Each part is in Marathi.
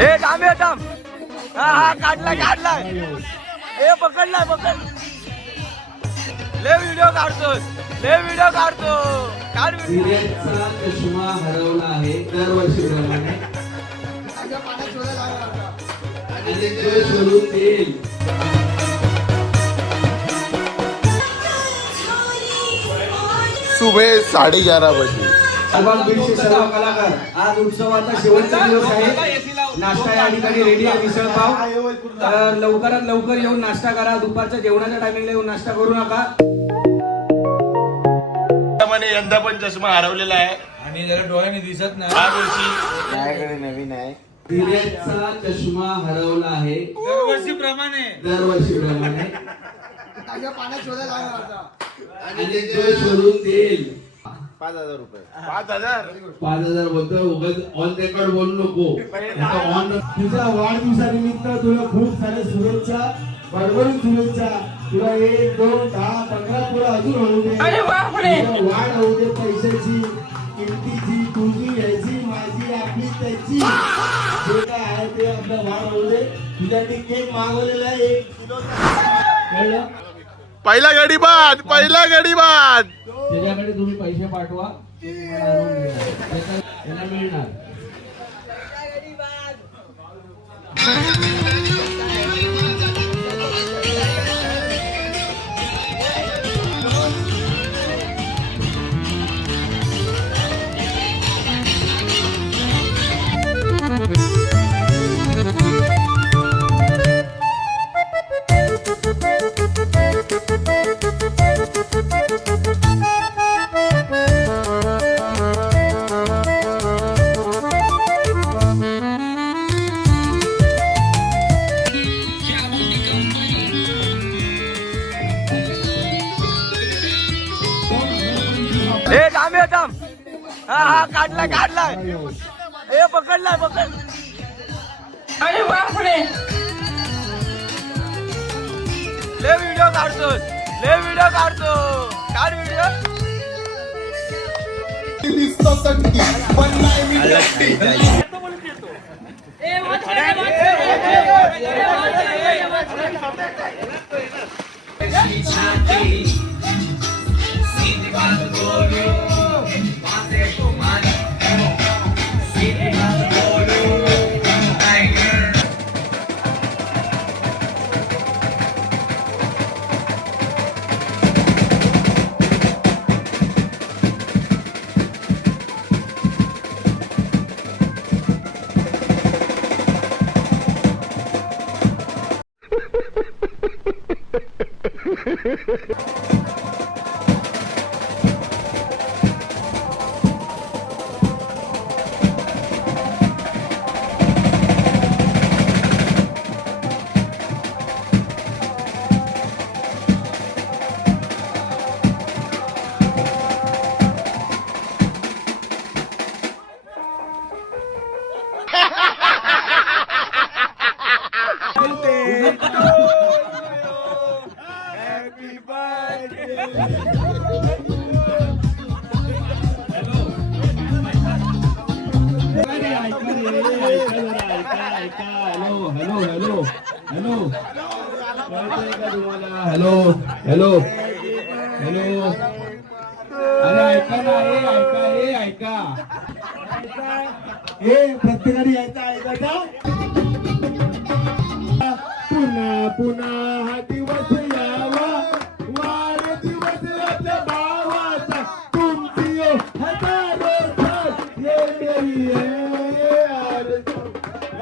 ए थांब ये थांब. हा काढलाय. ए पकडलाय. ले व्हिडिओ काढतोस. काढ व्हिडिओ. सिरियसचा चष्मा हरवला आहे दरवर्षीप्रमाणे आणि तो शोधून देईल. सुबह 11:30 बजे. सर्व कलाकार आज उत्सवाचा शेवटचा दिवस आहे. नाश्ता या ठिकाणी रेडी आहे. मिसळ पाव तर लवकरात लवकर येऊन नाश्ता करा. दुपारच्या जेवणाच्या टायमिंगला येऊन नाश्ता करू नका. यंदा पण चष्मा हरवलेला आहे आणि जरा डोळ्याने दिसत नाही. या वर्षी माझ्याकडे नवीन आहे. सिरियसचा चष्मा हरवला आहे दरवर्षीप्रमाणे आणि तो शोधून देईल. 5,000 रुपये. 5,000 5,000 बोलतोय. उगाच ऑन रेकॉर्ड बोलू नको. ऑन तुझ्या वाढदिवसानिमित्त तुला खूप साऱ्या शुभेच्छा, भरभरून शुभेच्छा. तुला 1, 2, 10, 15 तुला अजून होऊ दे. तुला वाढ होऊ दे पैशाची, किमतीची, तुझी, याची, माझी, आपली, त्याची. जे काय आहे ते आपलं वाढ होऊ दे. तुझ्यासाठी केक मागवलेला आहे 1 किलो. कळलं? पहिला गडी बाद. त्याच्याकडे तुम्ही पैसे पाठवा. त्याला मिळणार. ए थांब ये थांब. हा काढलाय. ए पकडलाय. अरे बापरे. ले व्हिडिओ काढतोस. काढ व्हिडिओ. हॅलो. अरे ऐका. हे प्रत्येकाने ऐकायचा. पुन्हा हा दिवस यावा, वाढदिवस भावाचा. तुमची हजारो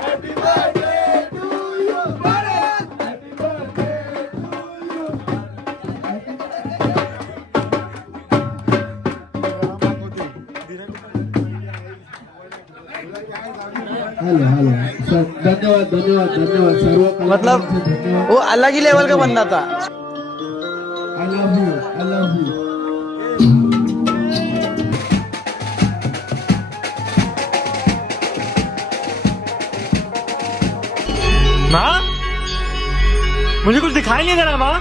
happy birthday to you. Happy birthday to you. Hello धन्यवाद सर्व मतलब वो अलग ही लेवल का बंदा था. I love you. माँ मुझे कुछ दिखाई नहीं दे रहा माँ.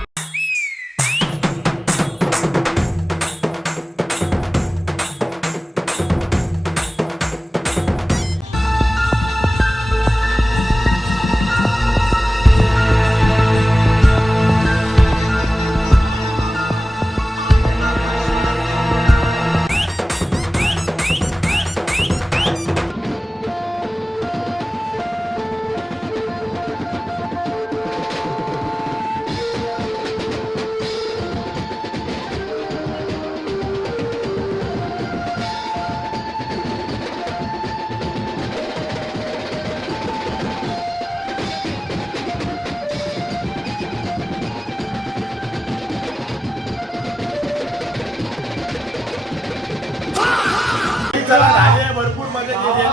चला झाली भरपूर मजा केली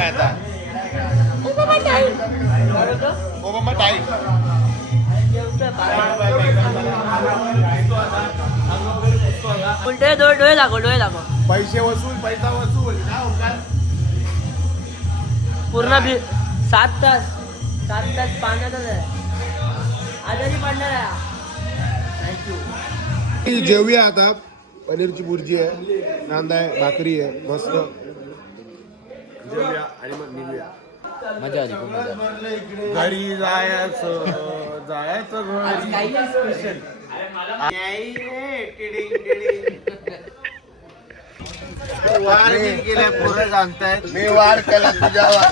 आता ओबामा ताई उलटे डोळे दाखव पैसे वसूल पैसा वसूल पूर्ण 7 तास पाण्यातच आहे आजारी पडणार आहे. जेवूया आता पनीरची भुर्जी आहे कांदा आहे भाकरी आहे मस्त जेवूया आणि मग निघूया मजा आली खूप मजा. घरी जायचं घरी वार केल्या पोरं सांगतायत मी वार केला तुझ्यावर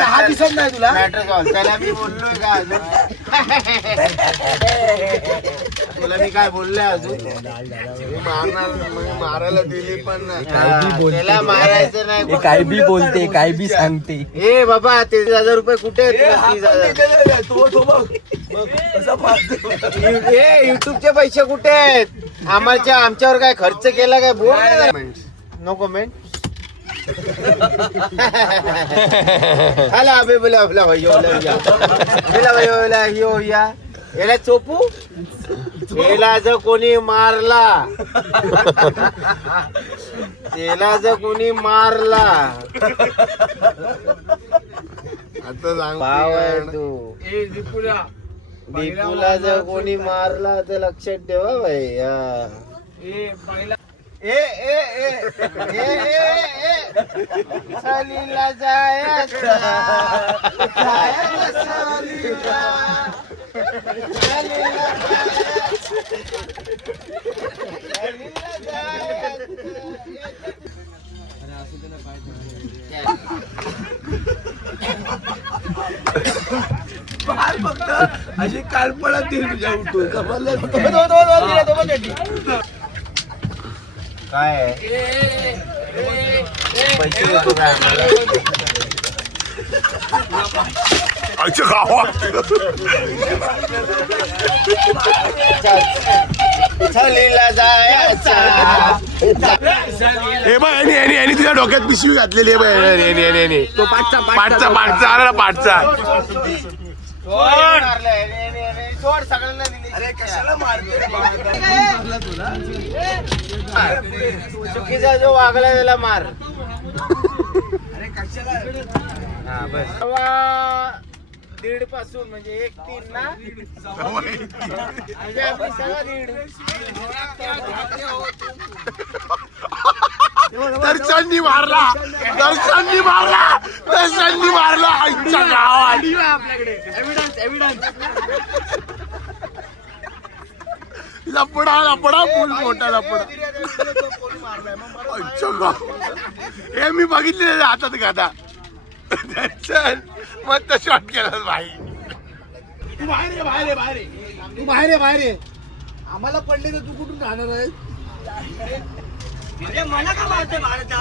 हा दिसत नाही तुला त्याला मी बोललोय का अजून तुला मी काय बोललोय अजून मारायला दिली पण त्याला मारायचं नाही काय बी बोलते काय बी सांगते. ए बाबा 30,000 रुपये कुठे आहेत? 30,000 युट्यूबचे पैसे कुठे आहेत? आमच्यावर काय खर्च केला काय बोल नो कमेंट हाला अबे बोला बोला भैया याला चोपू याला जर कोणी मारला आता सांग पाव आहे तू दीपूला जर कोणी मारला तर लक्षात ठेवा भैया चालीला जायचं फक्त अशी कालपणा तुझ्या उठतो काय पैसे देतो काय चालीला जायचा हे बघ यांनी तुझ्या डोक्यात पिशवी घातलेली आहे बघ तो पाठचा सोड सगळ्यांना दिली अरे कशाला चुकीचा जो वागला त्याला मार अरे कशाला हा बस 1.5 पासून म्हणजे 1-3 ना म्हणजे आपण 1.5 दर्शननी मारला आईच्या गावात लपडा फुल मोठा लपडा आईच्या गावात हे मी बघितले हातात गादा दर्शन मग शॉट केला भाई तू बाहेर आहे आम्हाला पडले तर तू कुठून राहणार आहे मला का मारते भारता